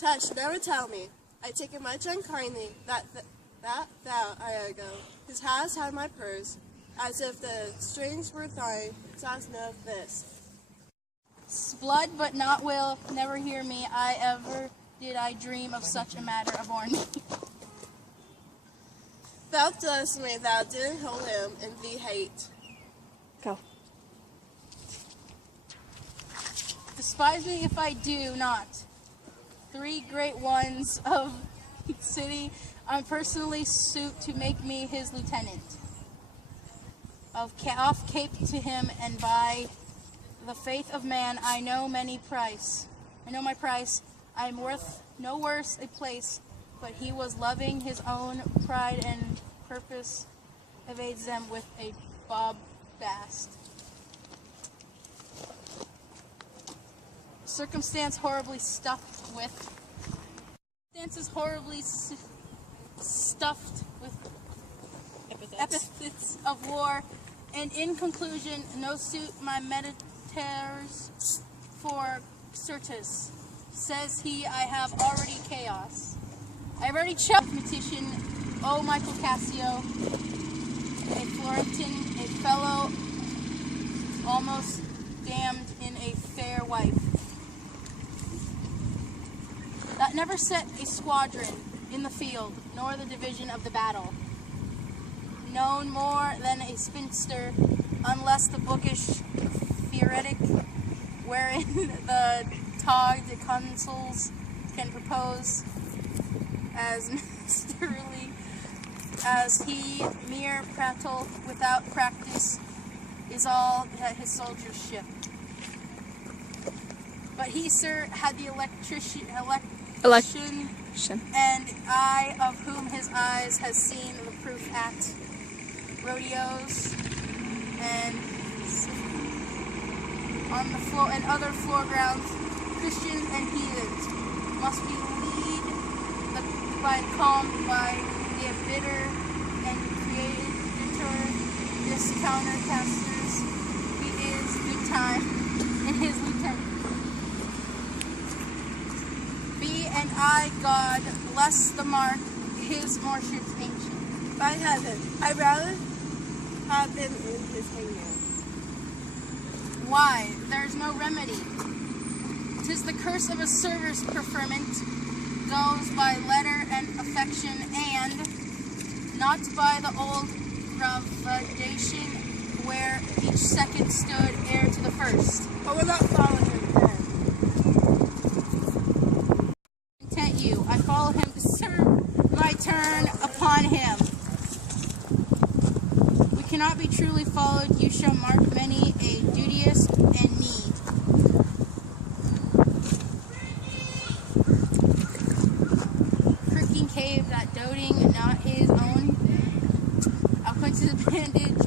Tush, never tell me. I take it much unkindly that thou, Iago, whose hast had my purse, as if the strings were thine, dost know this. Blood but not will, never hear me, I ever did I dream of such a matter aborn me. Thou dost me, thou didn't hold him in thee hate. Go. Despise me if I do not. 3 great ones of city I'm personally suit to make me his lieutenant. Off Cape to him, and by the faith of man I know my price. I am worth no worse a place, but he was loving his own pride and purpose evades them with a bombast. Circumstances horribly stuffed with epithets of war, and in conclusion, no suit my mediters for certus. Says he, I have already chaos. I have already checked mathematician, O Michael Cassio, a Florentine, a fellow almost damned in a fair wife. That never set a squadron in the field, nor the division of the battle. Known more than a spinster, unless the bookish theoretic, wherein the tog de consuls can propose as masterly as he, mere prattle without practice, is all that his soldiers ship. But he, sir, had the election, and I, of whom his eyes has seen the proof at rodeos and on the floor and other floor grounds, Christians and heathens must be calmed by the bitter and creator discountercasters. He is good time and his lieutenant. Be and I, God, bless the mark, his morships ancient. By heaven, I'd rather have been in his hangman. Why, there's no remedy. 'Tis the curse of a server's preferment, goes by letter and affection, and not by the old gravation where each second stood heir to the first. I will not follow him then. Content you, I follow him to serve my turn upon him. We cannot be truly followed, you shall mark many a duteous and need. Cave that doting not his own, Alquinta's bandage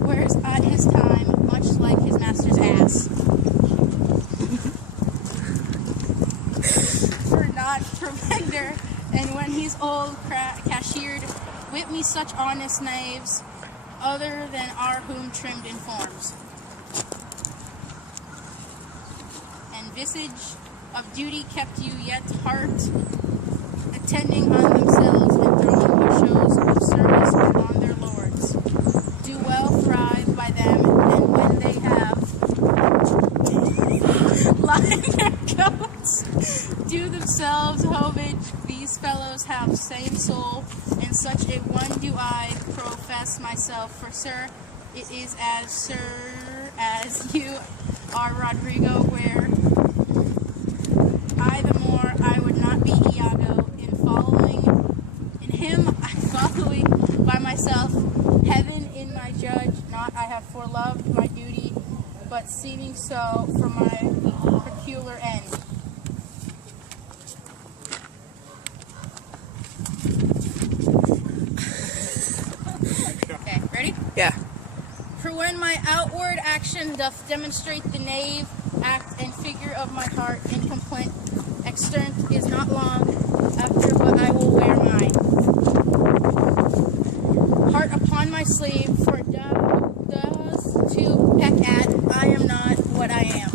wears at his time, much like his master's ass. For not provender, and when he's old, cashiered, whip me such honest knaves, other than our whom trimmed in forms. And visage of duty kept you yet heart, attending on themselves and throwing your shows of service upon their lords. Do well thrive by them, and when they have lined their coats, do themselves homage. These fellows have same soul, and such a one do I profess myself. For sir, it is as sir as you are, Rodrigo, where I the more I would not be Iago. Following by myself, heaven in my judge, not I have foreloved my duty, but seeming so for my peculiar end. Okay, ready? Yeah. For when my outward action doth demonstrate the knave, act, and figure of my heart in complaint, extern is not long, after what I will wear mine. Heart upon my sleeve, for does to peck at, I am not what I am.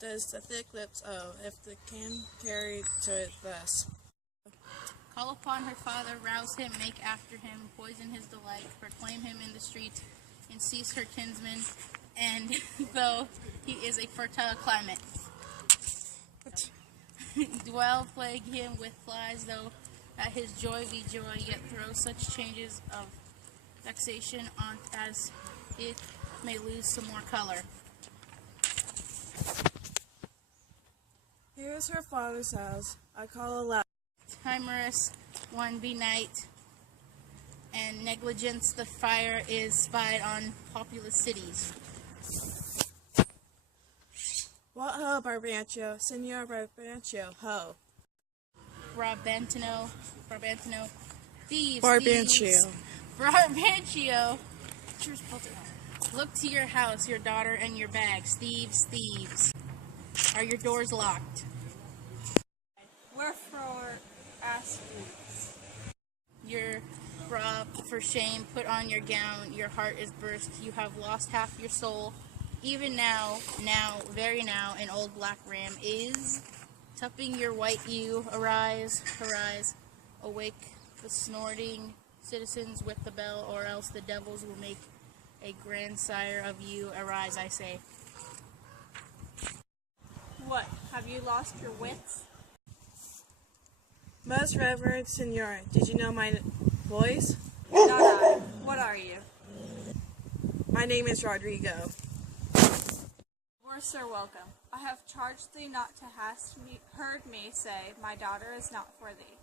Does the thick lips of so, if the can carry to it thus. Call upon her father, rouse him, make after him, poison his delight, proclaim him in the streets, and seize her kinsman, and though he is a fertile climate. Dwell, plague him with flies, though that his joy be joy, yet throw such changes of vexation on as it may lose some more color. Here's her father's house. I call aloud. Timorous one be night, and negligence the fire is spied on populous cities. What ho, Barbancio, Senor Barbancio, ho. Brabantino, thieves, Barbancio. thieves. Barbancio. Look to your house, your daughter, and your bags. Thieves, thieves. Are your doors locked? Wherefore ask these? You're robbed for shame. Put on your gown. Your heart is burst. You have lost half your soul. Even now, very now, an old black ram is tupping your white ewe. Arise, arise, awake the snorting citizens with the bell, or else the devils will make a grandsire of you. Arise, I say. What, have you lost your wits? Most Reverend Senor, did you know my voice? Not I. What are you? My name is Rodrigo. Worse are welcome. I have charged thee not to hast heard me say, my daughter is not for thee.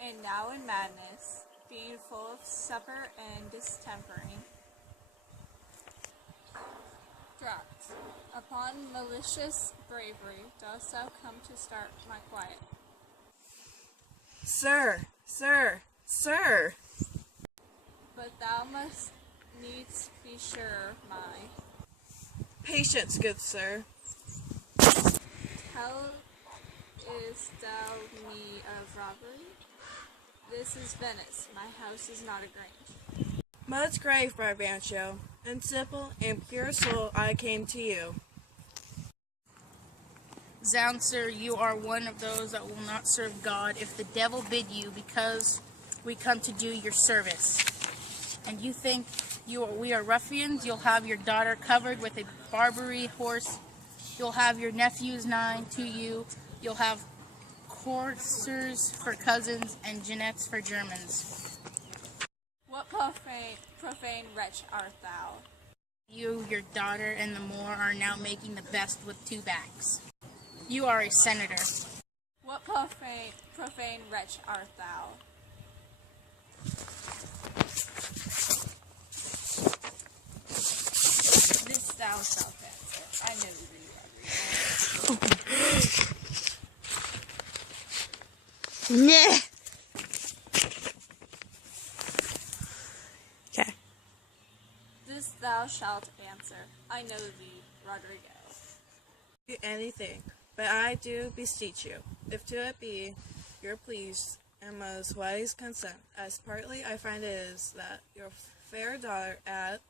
And now in madness, being full of supper and distempering, dropped. Upon malicious bravery dost thou come to start my quiet. Sir, sir, sir. But thou must needs be sure my Patience, good sir. How is thou me of robbery? This is Venice, my house is not a grange. Most grave, Barbancio, and simple and pure soul I came to you. Zound, sir, you are one of those that will not serve God if the devil bid you, because we come to do your service. And you think we are ruffians? You'll have your daughter covered with a Barbary horse. You'll have your nephews nigh to you. You'll have coursers for cousins and Jeanettes for Germans. What profane wretch art thou? You, your daughter, and the Moor are now making the best with two backs. You are a senator. What profane wretch art thou? This thou shalt answer. I know thee, Rodrigo. Yeah. Okay. This thou shalt answer. I know thee, Rodrigo. Do anything, but I do beseech you, if to it be your pleased and most wise consent, as partly I find it is that your fair daughter at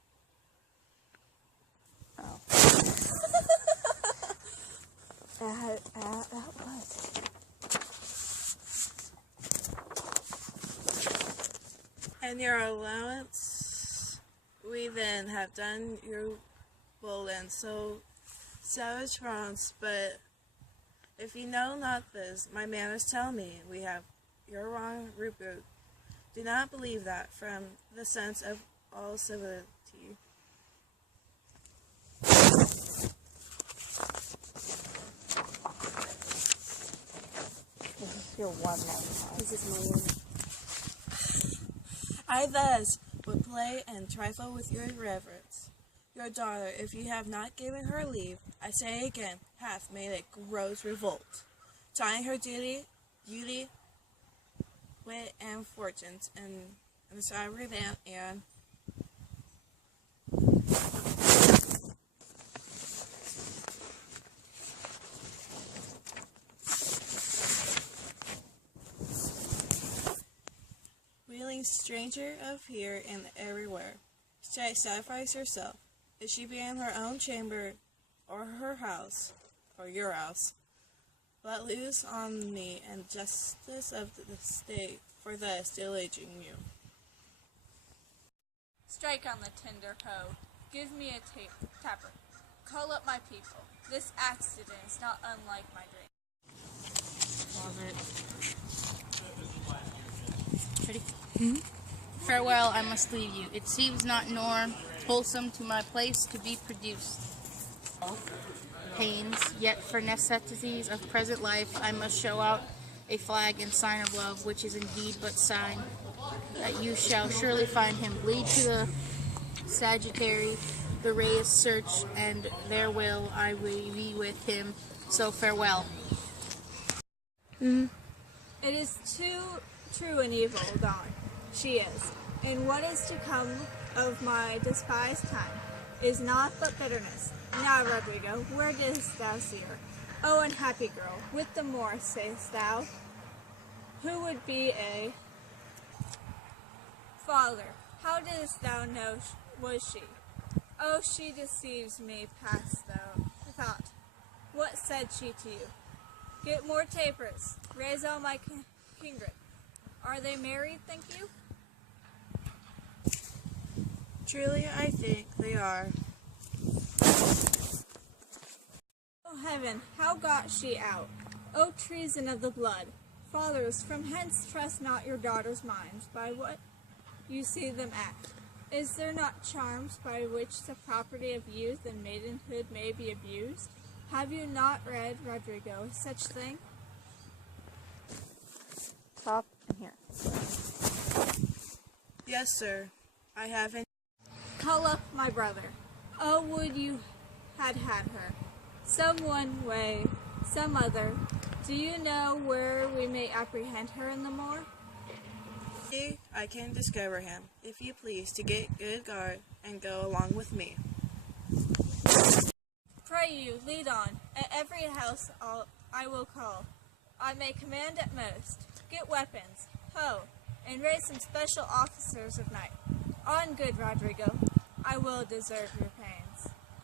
and your allowance we then have done your will and so savage wrongs, but if you know not this, my manners tell me we have your wrong rebuke. Do not believe that from the sense of all civility. I thus would play and trifle with your reverence. Your daughter, if you have not given her leave, I say again, hath made a gross revolt, trying her duty, beauty, wit, and fortunes, and cyber than and wheeling stranger of here and everywhere. Sacrifice herself. If she be in her own chamber, or her house, or your house, let loose on me and justice of the state for thus deluging you. Strike on the tender hoe. Give me a tapper. Call up my people. This accident is not unlike my dream. Ready? Farewell, I must leave you. It seems not nor wholesome to my place to be produced. Pains, yet for necessities of present life I must show out a flag in sign of love, which is indeed but sign that you shall surely find him. Lead to the Sagittary, the rays search, and there will I be with him. So farewell. It is too true and evil, gone. She is. And what is to come of my despised time is naught but bitterness. Now, Rodrigo, where didst thou see her? O unhappy girl, with the Moor, sayest thou, who would be a father? How didst thou know was she? Oh, she deceives me past thought. What said she to you? Get more tapers. Raise all my kindred. Are they married, think you? Truly, I think they are. O heaven, how got she out? O treason of the blood! Fathers, from hence trust not your daughters' minds by what you see them act. Is there not charms by which the property of youth and maidenhood may be abused? Have you not read, Rodrigo, such thing? Stop in here. Yes, sir. I haven't. Call up my brother. Oh, would you had her. Some one way, some other. Do you know where we may apprehend her in the moor? I can discover him, if you please, to get good guard and go along with me. Pray you, lead on. At every house I will call. I may command at most. Get weapons, ho, and raise some special officers of night. On, good Rodrigo. I will deserve your pain.